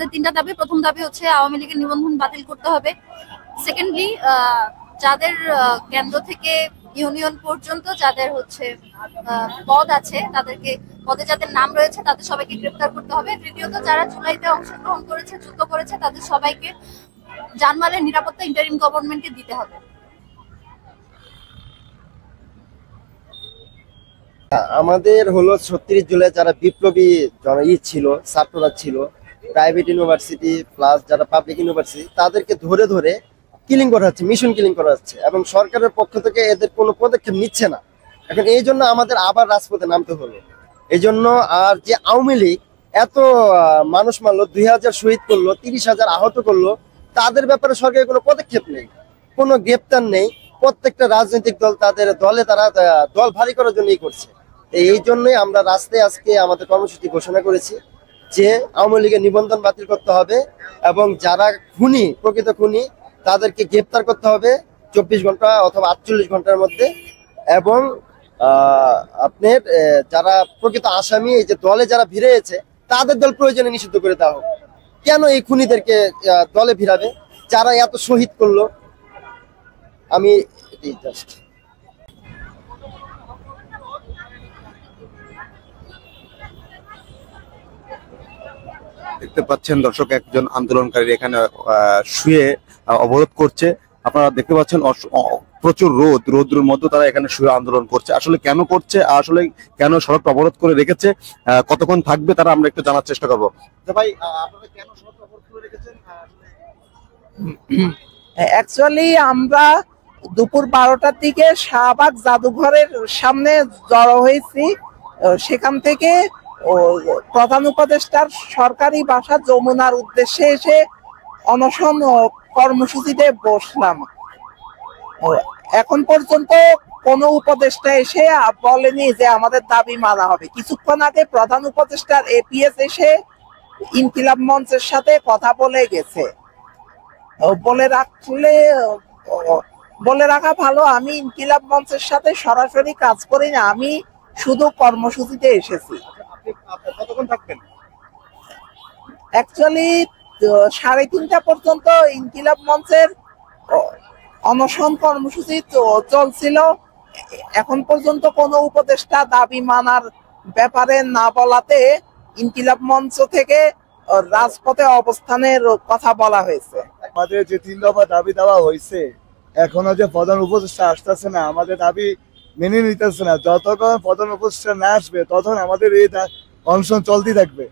আমাদের তিনটা দাবি। প্রথম দাবি হচ্ছে আওয়ামী লীগের নিবন্ধন বাতিল করতে হবে। সেকেন্ডলি, যাদের কেন্দ্র থেকে ইউনিয়ন পর্যন্ত যাদের হচ্ছে পদ আছে, তাদেরকে পদে যাদের নাম রয়েছে তাদের সবাইকে গ্রেফতার করতে হবে। তৃতীয়ত, যারা জুলাইতে অংশগ্রহণ করেছে, যুদ্ধ করেছে, তাদের সবাইকে জানমালের নিরাপত্তা ইন্টারিম গভর্নমেন্টকে দিতে হবে। আমাদের হলো 36 জুলাই যারা বিপ্লবী ছিল, ছাত্ররা ছিল, প্রাইভেট ইউনিভার্সিটি প্লাস যারা পাবলিক ইউনিভার্সিটি, তাদেরকে ধরে ধরে কিলিং করা হচ্ছে, মিশন কিলিং করা হচ্ছে, এবং সরকারের পক্ষ থেকে এদের কোনো পদক্ষেপ নিচ্ছে না। এখন এই জন্য আমাদের আবার রাজপথে নামতে হলো। এই জন্য আর যে আওয়ামী লীগ এত মানুষ মারলো, 2000 শহীদ করলো, 30,000 আহত করলো, তাদের ব্যাপারে সরকারের কোনো পদক্ষেপ নেই, কোনো গ্রেপ্তার নেই। প্রত্যেকটা রাজনৈতিক দল তাদের দলে তারা দল ভারী করার জন্যই করছে। এই জন্যই আমরা রাস্তায় আজকে আমাদের কর্মসূচি ঘোষণা করেছি যে আওয়ামী লীগের নিবন্ধন বাতিল করতে হবে এবং যারা খুনি, প্রকৃত খুনি, তাদেরকে গ্রেপ্তার করতে হবে 24 ঘন্টা অথবা 48 ঘন্টার মধ্যে। এবং আপনার যারা প্রকৃত আসামি, এই যে দলে যারা ভিড়েছে, তাদের দল প্রয়োজনে নিষিদ্ধ করে দেওয়া হোক। কেন এই খুনিদেরকে দলে ভিড়াবে যারা এত শহীদ করলো? আমি জাস্ট দেখতে পাচ্ছেন দর্শক, একজন আন্দোলনকারী এখানে শুয়ে অবরোধ করছে। আপনারা দেখতে পাচ্ছেন প্রচুর রোদ্রের মধ্যে তারা এখানে শুয়ে আন্দোলন করছে। আসলে কেন করছে, আসলে কেন সড়ক অবরোধ করে রেখেছে, কতক্ষণ থাকবে তারা আমরা একটু জানার চেষ্টা করবো। ভাই, আপনারা কেন সড়ক অবরোধ করে রেখেছেন? অ্যাকচুয়ালি আমরা দুপুর 12টার দিকে শাহবাগ জাদুঘরের সামনে জড়ো হয়েছি। সেখান থেকে প্রধান উপদেষ্টার সরকারি বাসা যমুনার উদ্দেশ্যে এসে অনশন কর্মসূচিতে বসলাম। এখন পর্যন্ত কোনো উপদেষ্টা এসে বলেনি যে আমাদের দাবি মানা হবে। কিছুক্ষণ আগে প্রধান উপদেষ্টার এপিএস এসে ইনকিলাব মঞ্চের সাথে কথা বলে গেছে। বলে রাখা ভালো, আমি ইনকিলাব মঞ্চের সাথে সরাসরি কাজ করি না, আমি শুধু কর্মসূচিতে এসেছি। কতক্ষণ থাকবেন? অ্যাকচুয়ালি 3:30 পর্যন্ত ইনকিলাব মঞ্চের অনশন কর্মসূচি চলছিল। এখন পর্যন্ত কোনো উপদেষ্টা দাবি মানার ব্যাপারে না বলাতে ইনকিলাব মঞ্চ থেকে রাজপথে অবস্থানের কথা বলা হয়েছে। আমাদের যে 3 দফা দাবি দেওয়া হয়েছে, এখনো যে প্রধান উপদেষ্টা আসতেছে না, আমাদের দাবি মেনে নিতেছে না। যতক্ষণ প্রধান উপদেষ্টা না আসবে তখন আমাদের এই অনশন চলতে থাকবে।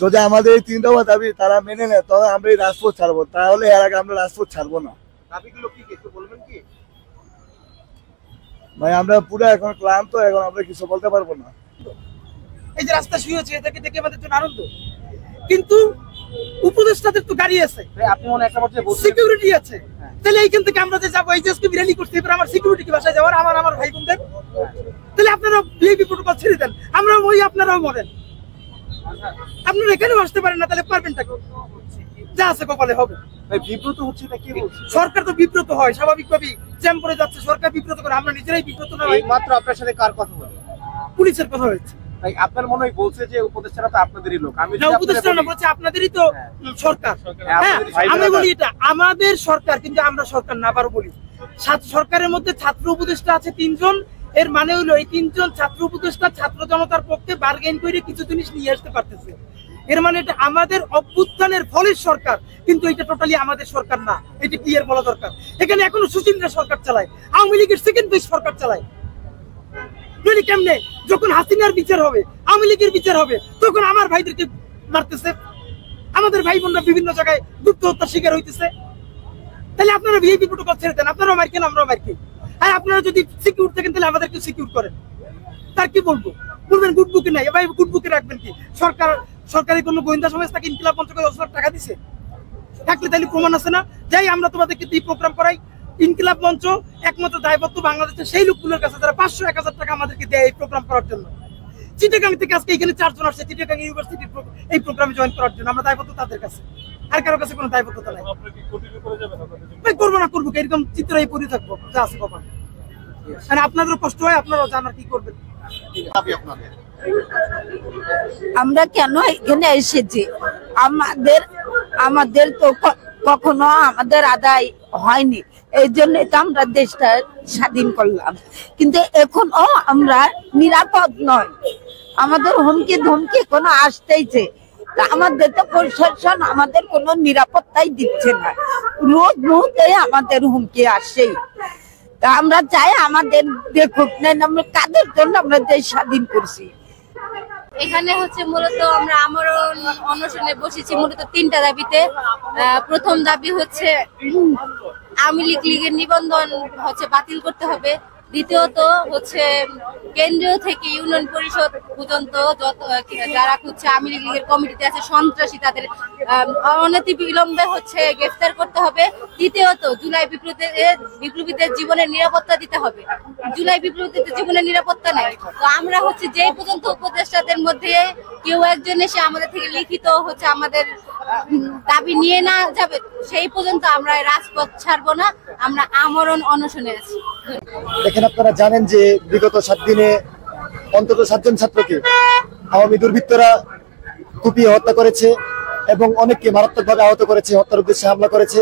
যদি আমাদের এই 3 দফা দাবি তারা মেনে নেয়, তখন আমরা এই রাজপথ ছাড়বো, তাহলে এর আগে আমরা রাজপথ ছাড়বো না। দাবিগুলো কি একটু বলবেন কি? ভাই, আমরা পুরো এখন ক্লান্ত, এখন আমরা কিছু বলতে পারবো না। এই যে রাস্তা শুয়েছে, এটাকে দেখে আমাদের জন্য আনন্দ, কিন্তু উপদেষ্টাদের তো গাড়ি আছে, আপনি মনে একটা বলতে সিকিউরিটি আছে। তাহলে এইখান থেকে আমরা যে যাবো, এই যে র্যালি করতে, এবার আমার সিকিউরিটি কি বাসায় যাওয়ার, আমার ভাই বোনদের, তাহলে আপনারা ভিআইপি প্রোটোকল ছেড়ে দেন, আমরা ওই আপনারাও মরেন। আপনারা এখানেও আসতে পারেন না, তাহলে পারবেনটা কি? যা আছে কপালে হবে। বিব্রত হচ্ছে না কি বলছে? সরকার তো বিব্রত হয় স্বাভাবিকভাবেই, জ্যাম করে যাচ্ছে, সরকার বিব্রত করে, আমরা নিজেরাই বিব্রত না হয়। মাত্র আপনার সাথে কার কথা বলে? পুলিশের কথা হয়েছে। ভাই, আপনার মনে হয় বলছে যে উপদেষ্টারা তো আপনাদেরই লোক। আমি না, উপদেষ্টা না, বলছে আপনাদেরই তো সরকার। হ্যাঁ, আমি বলি এটা আমাদের সরকার, কিন্তু আমরা সরকার না। আবার বলি, সরকারের মধ্যে ছাত্র উপদেষ্টা আছে 3 জন। এর মানে হলো এই 3 জন ছাত্র উপদেষ্টা ছাত্র জনতার পক্ষে বার্গেন করে কিছু জিনিস নিয়ে আসতে পারতেছে। এর মানে এটা আমাদের অভ্যুত্থানের ফলের সরকার, কিন্তু এটা টোটালি আমাদের সরকার না। এটা ক্লিয়ার বলা দরকার। এখানে এখনো সুচিন্দ্রা সরকার চালায়, আওয়ামী লীগের সেকেন্ড বেস সরকার চালায়। নইলে কেমনে? যখন হাসিনার বিচার হবে, আওয়ামী লীগের বিচার হবে, তখন আমার ভাইদেরকে মারতেছে, আমাদের ভাই বোনরা বিভিন্ন জায়গায় গুপ্ত হত্যার শিকার হইতেছে। তাহলে আপনারা ভিআইপি প্রোটোকল ছেড়ে দেন, আপনারাও মারকেন, আমরাও মারকি। আর আপনারা যদি সিকিউর থাকেন, তাহলে আমাদেরকে সিকিউর করেন। তার কি বলবো? বলবেন গুড বুকে নাই, ভাই গুড বুকে রাখবেন কি? সরকারি কোনো গোয়েন্দা সংস্থাকে ইনকিলাব মঞ্চকে 10 লাখ টাকা দিছে? থাকলে তাহলে প্রমাণ আছে না? যাই আমরা তোমাদেরকে এই প্রোগ্রাম করাই, ইনকিলাব মঞ্চ একমাত্র দায়বদ্ধ বাংলাদেশের সেই লোকগুলোর কাছে যারা 500-1000 টাকা আমাদেরকে দেয় এই প্রোগ্রাম করার জন্য। চিটাগাং থেকে আজকে এখানে 4 জন আসছে চিটাগাং ইউনিভার্সিটির এই প্রোগ্রামে জয়েন করার জন্য। আমরা দায়বদ্ধ তাদের কাছে, আর কারো কাছে কোনো দায়বদ্ধতা নাই। ভাই, করবো না, করবো এরকম চিত্র এই পরে থাকবো, যা আছে কপালে। মানে আপনাদেরও কষ্ট হয়, আপনারাও জানার কি করবেন। আমরা কেন এখানে এসেছি? আমাদের আমাদের তো কখনো আমাদের আদায় হয়নি, এই জন্য তো আমরা দেশটা স্বাধীন করলাম, কিন্তু এখনো আমরা নিরাপদ নয়। আমাদের হুমকি ধমকি কোনো আসতেইছে, তা আমাদের তো প্রশাসন আমাদের কোনো নিরাপত্তাই দিচ্ছে না, রোজ মুহূর্তে আমাদের হুমকি আসছেই। তা আমরা চাই আমাদের দেখুক, না আমরা কাদের জন্য আমরা দেশ স্বাধীন করছি। এখানে হচ্ছে মূলত আমরা আমরণ অনশনে বসেছি মূলত 3টা দাবিতে। প্রথম দাবি হচ্ছে আওয়ামী লীগের নিবন্ধন হচ্ছে বাতিল করতে হবে। দ্বিতীয়ত হচ্ছে কেন্দ্রীয় থেকে ইউনিয়ন পরিষদ পর্যন্ত যত যারা হচ্ছে আওয়ামী লীগের কমিটিতে আছে সন্ত্রাসী, তাদের অনতি বিলম্বে হচ্ছে গ্রেফতার করতে হবে। তৃতীয়ত জুলাই বিপ্লবীদের জীবনের নিরাপত্তা দিতে হবে। জুলাই বিপ্লবীদের জীবনের নিরাপত্তা নাই, তো আমরা হচ্ছে যে পর্যন্ত উপদেষ্টাদের মধ্যে কেউ একজন এসে আমাদের থেকে লিখিত হচ্ছে আমাদের দাবি নিয়ে না যাবে, সেই পর্যন্ত আমরা রাজপথ ছাড়বো না, আমরা আমরণ অনশনে আছি। দেখেন, আপনারা জানেন যে বিগত 7 দিনে অন্তত 7 জন ছাত্রকে আওয়ামী দুর্বৃত্তরা কুপিয়ে হত্যা করেছে এবং অনেককে মারাত্মকভাবে আহত করেছে, হত্যার উদ্দেশ্যে হামলা করেছে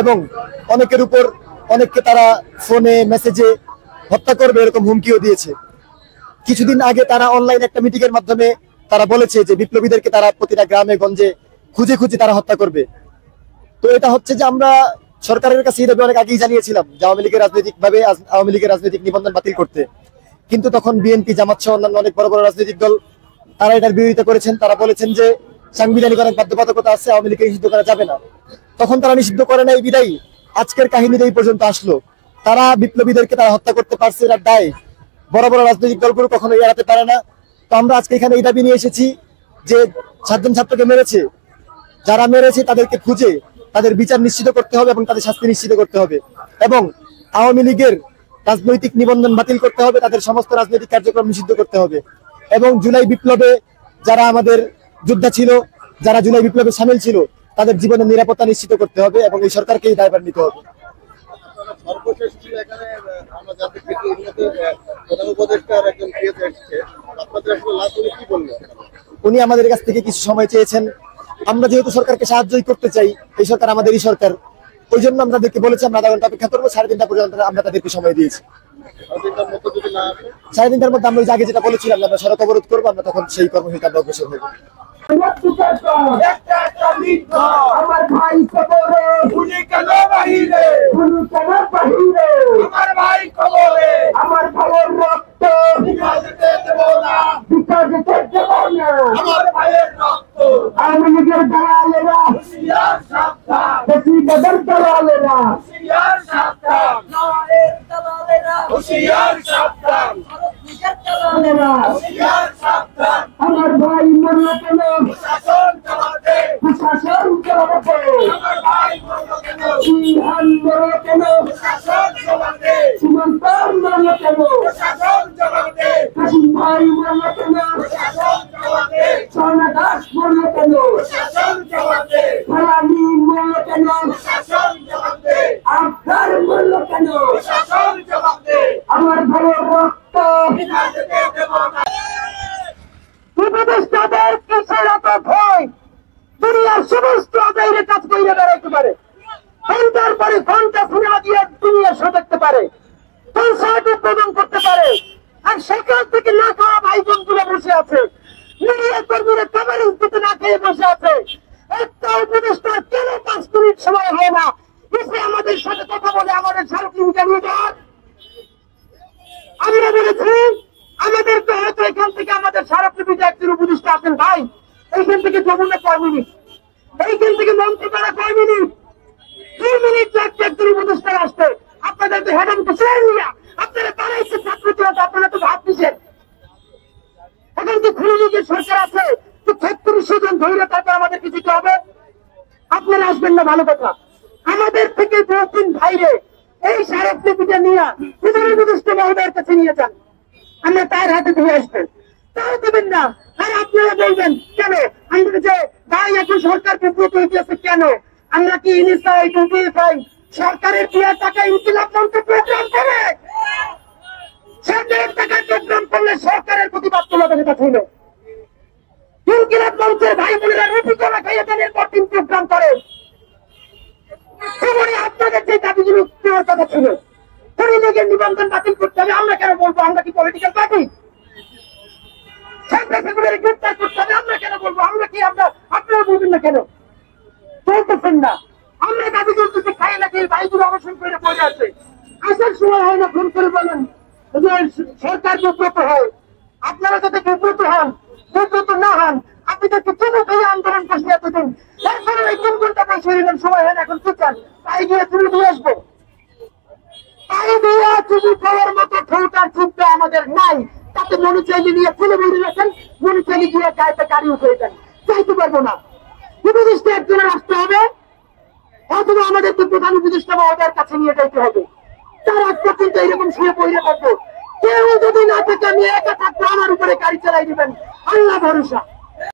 এবং অনেককে তারা ফোনে মেসেজে হত্যা করবে এরকম হুমকিও দিয়েছে। কিছুদিন আগে তারা অনলাইন একটা মিটিং এর মাধ্যমে তারা বলেছে যে বিপ্লবীদেরকে তারা প্রতিটা গ্রামে গঞ্জে খুঁজে খুঁজে তারা হত্যা করবে। তো এটা হচ্ছে যে আমরা সরকারের কাছে এই দাবি অনেক আগেই জানিয়েছিলাম যে আওয়ামী লীগের রাজনৈতিক নিবন্ধন বাতিল করতে, কিন্তু তখন বিএনপি, জামাত সহ অন্যান্য অনেক বড় বড় রাজনৈতিক দল তারা এটার বিরোধিতা করেছেন। তারা বলেছেন যে সাংবিধানিক অনেক বাধ্যবাধকতা আছে, আওয়ামী লীগকে নিষিদ্ধ করা যাবে না। তখন তারা নিষিদ্ধ করে নাই বিদায়ী আজকের কাহিনীর এই পর্যন্ত আসলো। তারা বিপ্লবীদেরকে তারা হত্যা করতে পারছে, এর দায় বড় বড় রাজনৈতিক দলগুলো কখনো এড়াতে পারে না। তো আমরা আজকে এখানে এই দাবি নিয়ে এসেছি যে 7 জন ছাত্রকে মেরেছে, যারা মেরেছে তাদেরকে খুঁজে তাদের বিচার নিশ্চিত করতে হবে এবং তাদের শাস্তি নিশ্চিত করতে হবে এবং আওয়ামী লীগের রাজনৈতিক নিবন্ধন বাতিল করতে হবে, তাদের সমস্ত রাজনৈতিক কার্যক্রম নিষিদ্ধ করতে হবে এবং জুলাই বিপ্লবে যারা আমাদের যোদ্ধা ছিল, যারা জুলাই বিপ্লবে সামিল ছিল, তাদের জীবনের নিরাপত্তা নিশ্চিত করতে হবে এবং এই সরকারকেই দায়ভার নিতে হবে। উনি আমাদের কাছ থেকে কিছু সময় চেয়েছেন। আমরা যেহেতু সরকারকে সাহায্যই করতে চাই, এই সরকার আমাদেরই সরকার, ওই জন্য আমরা তাদেরকে বলেছি আমরা আধা ঘন্টা অপেক্ষা করবো। 3:30টা পর্যন্ত আমরা তাদেরকে সময় দিয়েছি। 3:30টার মধ্যে আমরা আগে যেটা বলেছিলাম আমরা সড়ক অবরোধ করবো, আমরা তখন সেই কর্মসূচিতে আমরা অগ্রসর হবো। আমার ভাই কবরে উনি কেন বাহিরে, উনি কেন বাহিরে, আমার ভাই কবরে আমার ভাইয়ের রক্ত ভিক্ষা দিতে দেব না, ভিক্ষা দিতে দেব না, আমার ভাইয়ের রক্ত। আওয়ামী লীগের দালালেরা হুঁশিয়ার সাবধান, বেশি বদর দালালেরা হুঁশিয়ার সাবধান, নায়ের দালালেরা হুঁশিয়ার সাবধান, নিজের দালালেরা হুঁশিয়ার সাবধান। আমার ভাই মরলো কেন, প্রশাসন জবাবে, প্রশাসন জবাবে, আমার ভাই মরলো কেন, সিংহান মরলো কেন, প্রশাসন জবাবে, সীমান্তর মরলো কেন, প্রশাসন জবাবে, কাশিম ভাই মরলো কেন, প্রশাসন জবাবে, সোনা দাস মরলো কেন, প্রশাসন জবাবে, ফারানি মরলো কেন, প্রশাসন জবাবে, আফগার মরলো কেন, প্রশাসন জবাবে, আমার ভাইয়ের রক্ত ভিক্ষা দিতে দেব না। উপদেষ্টাদের কিসের এত ভয়? দুনিয়ার সমস্ত আদায়ের কাজ করে বেড়াইতে পারে, ঘন্টার পরে ঘন্টা সিনেমা দিয়ে দুনিয়া শো দেখতে পারে, কনসার্ট উদ্বোধন করতে পারে, আর সেখান থেকে না খাওয়া ভাই বোনগুলো বসে আছে, মিডিয়া কর্মীরা কভারেজ দিতে না খেয়ে বসে আছে। একটা উপদেষ্টার কেন 5 মিনিট সময় হয় না এসে আমাদের সাথে কথা বলে আমাদের স্মারকলিপি নিয়ে যাওয়ার? আমরা বলেছি আমাদেরকে হয়তো এখান থেকে আমাদের স্মারকলিপিতে একজন উপদেষ্টা আছেন ভাই, এইখান থেকে যমুনা 5 মিনিট, এইখান থেকে মন্ত্রীপাড়া 5 মিনিট, 2 মিনিট লাগছে একজন উপদেষ্টা আসতে। আপনাদের তো হেডন আপনারা বানাইছে ছাত্রদের, আপনারা তো ভাব দিচ্ছেন। এখন কি খুলে নিজের সরকার আছে তো 36 জন ধরে তারপর আমাদের কিছু হবে? আপনারা আসবেন না, ভালো কথা। আমাদের থেকে 2-3 ভাইরে এই স্মারকলিপিটা নিয়ে প্রধান উপদেষ্টা মহোদয়ের কাছে নিয়ে যান, আমরা তার হাতে ধরে আসবেন, তাও দেবেন না। আর আপনারা বলবেন কেন আমরা যে ভাই এখন সরকার বিব্রত হয়ে গেছে কেন? আমরা কি ইনিসাই সরকারের দেওয়া টাকা ইনকিলাব মঞ্চ প্রোগ্রাম করে সরকারের টাকায় প্রোগ্রাম করলে সরকারের প্রতিবাদ তোমাদের কথা ছিল। ইনকিলাব মঞ্চের ভাই বোনেরা রুটি কলা খাইয়ে দিনের পর দিন প্রোগ্রাম করে। আপনাদের যে দাবিগুলো দেওয়ার কথা ছিল, পরিবেশের নিবন্ধন বাতিল করতে হবে, আমরা কেন বলবো? আমরা কি পলিটিক্যাল পার্টি? গ্রেফতার করতে হবে, আমরা কেন বলবো? আমরা কি আপনারা বলবেন না কেন? চলতেছেন না। আমরা দাবি করতেছি খাইয়ে না খেয়ে ভাইগুলো অবসান করে পড়ে আছে। আসার সময় হয় না, ফোন করে বলেন যে সরকার বিব্রত হয়। আপনারা যাতে বিব্রত হন, বিব্রত না হন, আপনাদেরকে চুমু খেয়ে আন্দোলন করতে এতদিন, এরপরে এই 3 ঘন্টা বসে দিলেন, সময় হয় না, এখন কি চান? তাই গিয়ে চুমু দিয়ে আসবো? তাই দিয়ে চুমু খাওয়ার মতো ঠোঁটার চিন্তা আমাদের নাই। তাতে মনে চাইলে নিয়ে ফুলে বেরিয়ে গেছেন, মনে চাইলে দিয়ে গায়েতে গাড়ি উঠে দেন, চাইতে পারবো না। উপদেষ্টা একজনের আসতে হবে, অথবা আমাদেরকে প্রধান উপদেষ্টা মহোদয়ের কাছে নিয়ে যাইতে হবে। তার আগ পর্যন্ত এরকম শুয়ে বইরে থাকবো। কেউ যদি না থাকে আমি একা থাকবো, আমার উপরে গাড়ি চালাই দিবেন, আল্লাহ ভরসা।